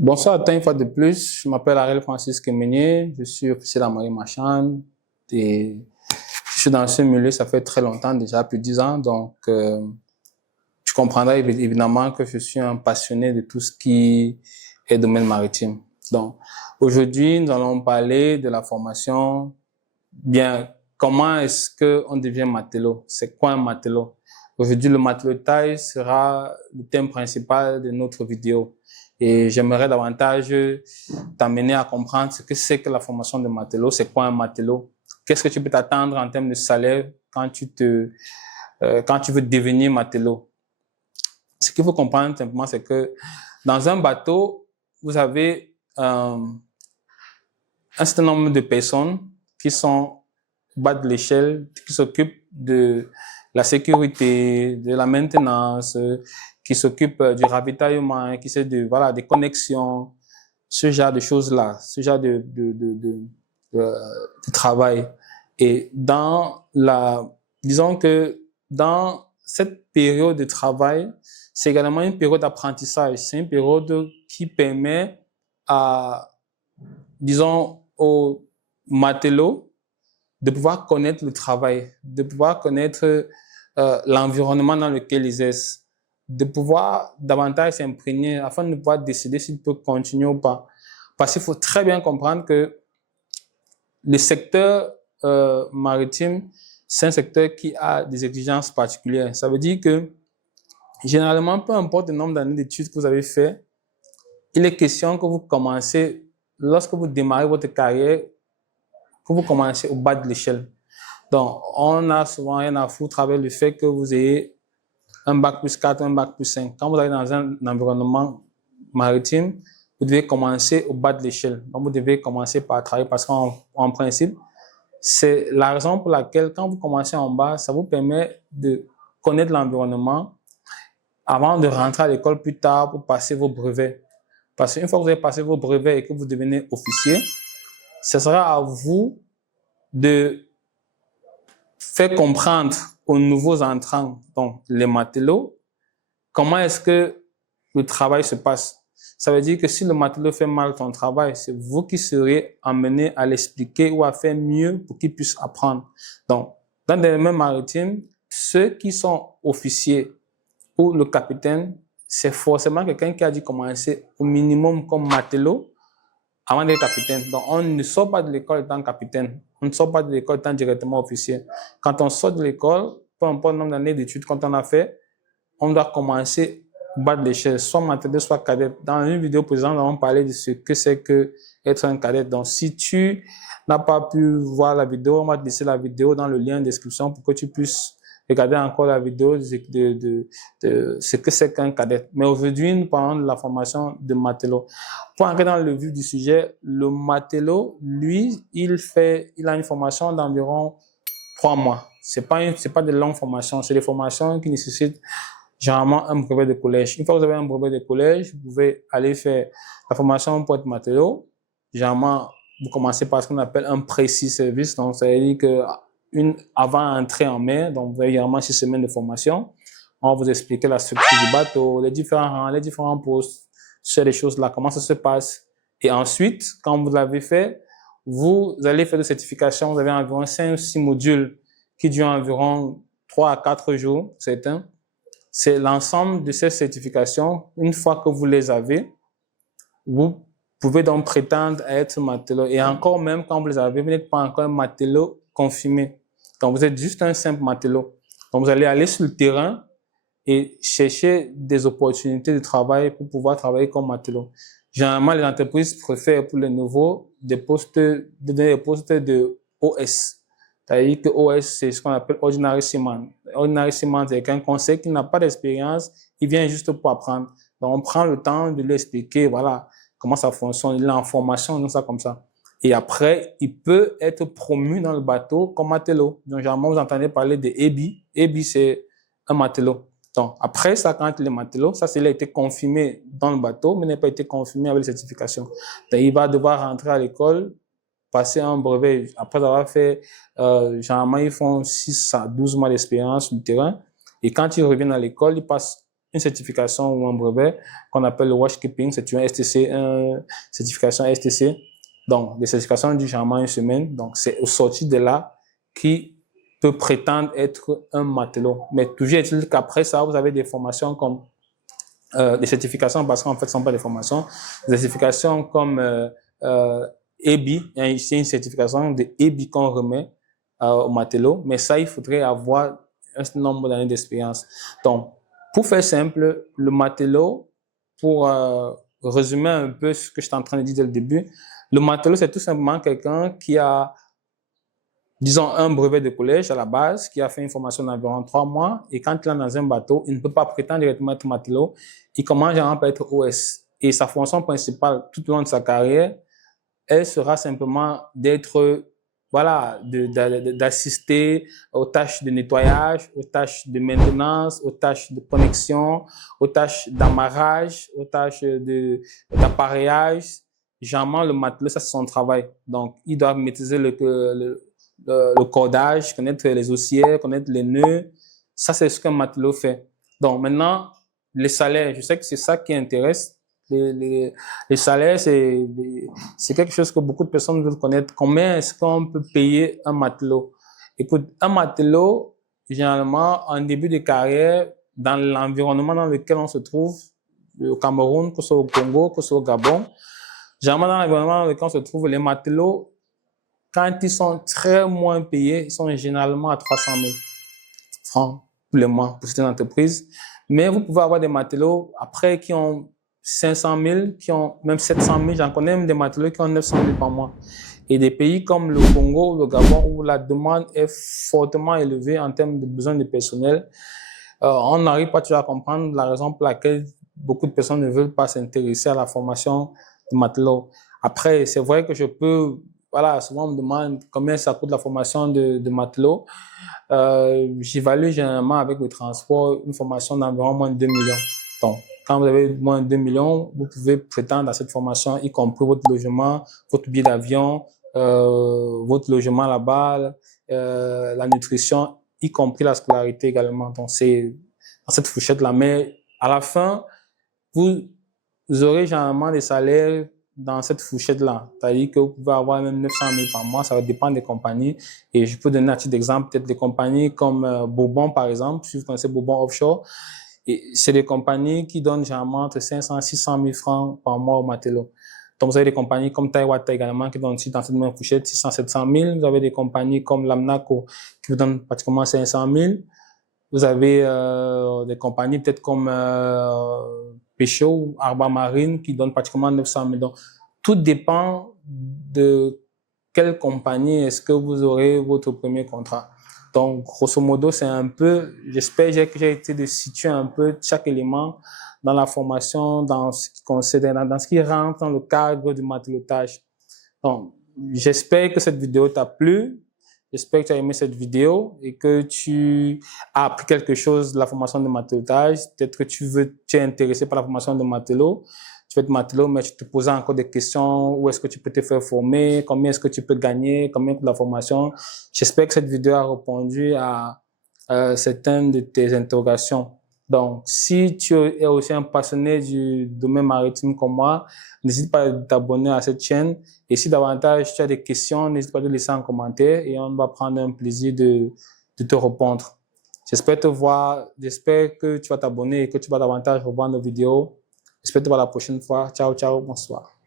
Bonsoir à toi une fois de plus. Je m'appelle Ariel Francis Kemené. Je suis officier de la marine marchande et je suis dans ce milieu, ça fait très longtemps, déjà plus de 10 ans. Donc, tu comprendras évidemment que je suis un passionné de tout ce qui est domaine maritime. Donc, aujourd'hui, nous allons parler de la formation. Bien, comment est-ce qu'on devient matelot? C'est quoi un matelot? Aujourd'hui, le matelotage sera le thème principal de notre vidéo. Et j'aimerais davantage t'amener à comprendre ce que c'est que la formation de matelot, c'est quoi un matelot, qu'est-ce que tu peux t'attendre en termes de salaire quand tu veux devenir matelot. Ce qu'il faut comprendre simplement, c'est que dans un bateau, vous avez un certain nombre de personnes qui sont au bas de l'échelle, qui s'occupent de la sécurité, de la maintenance, qui s'occupent du ravitaillement, qui s'occupent des connexions, ce genre de choses-là, ce genre de travail. Et disons que dans cette période de travail, c'est également une période d'apprentissage. C'est une période qui permet disons, aux matelots de pouvoir connaître le travail, de pouvoir connaître l'environnement dans lequel ils exercent, de pouvoir davantage s'imprégner afin de pouvoir décider s'ils peuvent continuer ou pas. Parce qu'il faut très bien comprendre que le secteur maritime, c'est un secteur qui a des exigences particulières. Ça veut dire que, généralement, peu importe le nombre d'années d'études que vous avez fait, il est question que vous commencez, lorsque vous démarrez votre carrière, que vous commencez au bas de l'échelle. Donc, on a souvent rien à foutre avec le fait que vous ayez un bac plus 4, un bac plus 5. Quand vous allez dans un environnement maritime, vous devez commencer au bas de l'échelle. Donc, vous devez commencer par travailler parce qu'en principe, c'est la raison pour laquelle quand vous commencez en bas, ça vous permet de connaître l'environnement avant de rentrer à l'école plus tard pour passer vos brevets. Parce qu'une fois que vous avez passé vos brevets et que vous devenez officier, ce sera à vous de faire comprendre aux nouveaux entrants, donc les matelots, comment est-ce que le travail se passe. Ça veut dire que si le matelot fait mal son travail, c'est vous qui serez amené à l'expliquer ou à faire mieux pour qu'il puisse apprendre. Donc, dans les domaines maritimes, ceux qui sont officiers ou le capitaine, c'est forcément quelqu'un qui a dû commencer au minimum comme matelot avant d'être capitaine. Donc, on ne sort pas de l'école étant capitaine. On ne sort pas de l'école étant directement officier. Quand on sort de l'école, peu importe le nombre d'années d'études qu'on a fait, on doit commencer au bas de l'échelle, soit matelot, soit cadet. Dans une vidéo précédente, nous avons parlé de ce que c'est que être un cadet. Donc, si tu n'as pas pu voir la vidéo, on va te laisser la vidéo dans le lien de description pour que tu puisses regarder encore la vidéo de ce que c'est qu'un cadet. Mais aujourd'hui, nous parlons de la formation de matelot. Pour entrer dans le vif du sujet, le matelot, lui, il a une formation d'environ 3 mois. C'est pas de longues formations, c'est des formations qui nécessitent généralement un brevet de collège. Une fois que vous avez un brevet de collège, vous pouvez aller faire la formation pour être matelot. Généralement, vous commencez par ce qu'on appelle un précis service. Donc, ça veut dire que avant d'entrer en mer, donc vous avez généralement 6 semaines de formation. On va vous expliquer la structure du bateau, les différents postes, ces choses-là, comment ça se passe. Et ensuite, quand vous l'avez fait, vous allez faire des certifications. Vous avez environ 5 ou 6 modules qui durent environ 3 à 4 jours, certains. C'est l'ensemble de ces certifications. Une fois que vous les avez, vous pouvez donc prétendre à être matelot. Et encore même, quand vous les avez, vous n'êtes pas encore un matelot confirmé. Donc, vous êtes juste un simple matelot. Donc, vous allez aller sur le terrain et chercher des opportunités de travail pour pouvoir travailler comme matelot. Généralement, les entreprises préfèrent pour les nouveaux des postes de OS. C'est-à-dire que OS, c'est ce qu'on appelle Ordinary Seaman. Ordinary Seaman, c'est quelqu'un qu'on sait qui n'a pas d'expérience, il vient juste pour apprendre. Donc, on prend le temps de lui expliquer, voilà, comment ça fonctionne. Il est en formation, donc ça comme ça. Et après, il peut être promu dans le bateau comme matelot. Donc, généralement, vous entendez parler de EBI. EBI, c'est un matelot. Donc, après ça, quand il est matelot, ça, il a été confirmé dans le bateau, mais n'a pas été confirmé avec les certifications. Donc, il va devoir rentrer à l'école, passer un brevet. Après avoir fait, généralement, ils font 6 à 12 mois d'expérience sur le terrain. Et quand ils reviennent à l'école, ils passent une certification ou un brevet qu'on appelle le watchkeeping. C'est une STC, une certification STC. Donc, des certifications durent généralement une semaine. Donc, c'est au sorti de là qui peut prétendre être un matelot. Mais toujours est-il qu'après ça, vous avez des formations comme des certifications, parce qu'en fait, ce ne sont pas des formations, des certifications comme EBI, c'est une certification de EBI qu'on remet au matelot, mais ça, il faudrait avoir un certain nombre d'années d'expérience. Donc, pour faire simple, le matelot, pour résumer un peu ce que je suis en train de dire dès le début, le matelot, c'est tout simplement quelqu'un qui a, disons, un brevet de collège à la base, qui a fait une formation d'environ 3 mois, et quand il est dans un bateau, il ne peut pas prétendre directement être matelot, il commence généralement par être OS. Et sa fonction principale tout au long de sa carrière, elle sera simplement d'être, voilà, d'assister aux tâches de nettoyage, aux tâches de maintenance, aux tâches de connexion, aux tâches d'amarrage, aux tâches d'appareillage. Généralement, le matelot, ça c'est son travail. Donc, il doit maîtriser le cordage, connaître les oscières, connaître les nœuds. Ça, c'est ce qu'un matelot fait. Donc, maintenant, les salaires, je sais que c'est ça qui intéresse. Les salaires, c'est quelque chose que beaucoup de personnes veulent connaître. Combien est-ce qu'on peut payer un matelot? Écoute, un matelot, généralement, en début de carrière, dans l'environnement dans lequel on se trouve, au Cameroun, que ce soit au Congo, que ce soit au Gabon, généralement dans l'environnement dans lequel on se trouve, les matelots, quand ils sont très moins payés, ils sont généralement à 300 000 francs tous les mois pour cette entreprise. Mais vous pouvez avoir des matelots après qui ont 500 000, qui ont même 700 000. J'en connais même des matelots qui ont 900 000 par mois. Et des pays comme le Congo ou le Gabon où la demande est fortement élevée en termes de besoins de personnel, on n'arrive pas toujours à comprendre la raison pour laquelle beaucoup de personnes ne veulent pas s'intéresser à la formation de matelot. Après, c'est vrai que je peux, voilà, souvent on me demande combien ça coûte la formation de matelot. J'évalue généralement avec le transport une formation d'environ moins de 2 millions. Donc, quand vous avez moins de 2 millions, vous pouvez prétendre à cette formation, y compris votre logement, votre billet d'avion, votre logement là-bas, la nutrition, y compris la scolarité également. Donc, c'est dans cette fourchette-là. Mais à la fin, vous aurez généralement des salaires dans cette fourchette-là. C'est-à-dire que vous pouvez avoir même 900 000 par mois, ça va dépendre des compagnies. Et je peux donner un petit exemple, peut-être des compagnies comme Bourbon, par exemple, si vous connaissez Bourbon Offshore. Et c'est des compagnies qui donnent généralement entre 500 et 600 000 francs par mois au matelot. Donc, vous avez des compagnies comme Taiwata également qui donnent aussi dans cette même fourchette 600 700 000. Vous avez des compagnies comme Lamnaco qui vous donnent pratiquement 500 000. Vous avez des compagnies peut-être comme Pécho ou Arba Marine qui donnent pratiquement 900 000. Donc, tout dépend de quelle compagnie est-ce que vous aurez votre premier contrat. Donc, grosso modo, c'est un peu, j'espère que j'ai été de situer un peu chaque élément dans la formation, dans ce qui concerne, dans ce qui rentre dans le cadre du matelotage. Donc, j'espère que cette vidéo t'a plu. J'espère que tu as aimé cette vidéo et que tu as appris quelque chose de la formation de matelotage. Peut-être que tu es intéressé par la formation de matelot. Tu veux être matelot, mais tu te poses encore des questions. Où est-ce que tu peux te faire former? Combien est-ce que tu peux gagner? Combien coûte la formation? J'espère que cette vidéo a répondu à certaines de tes interrogations. Donc, si tu es aussi un passionné du domaine maritime comme moi, n'hésite pas à t'abonner à cette chaîne. Et si davantage tu as des questions, n'hésite pas à les laisser en commentaire et on va prendre un plaisir de te répondre. J'espère te voir, j'espère que tu vas t'abonner et que tu vas davantage revoir nos vidéos. J'espère te voir la prochaine fois. Ciao, ciao, bonsoir.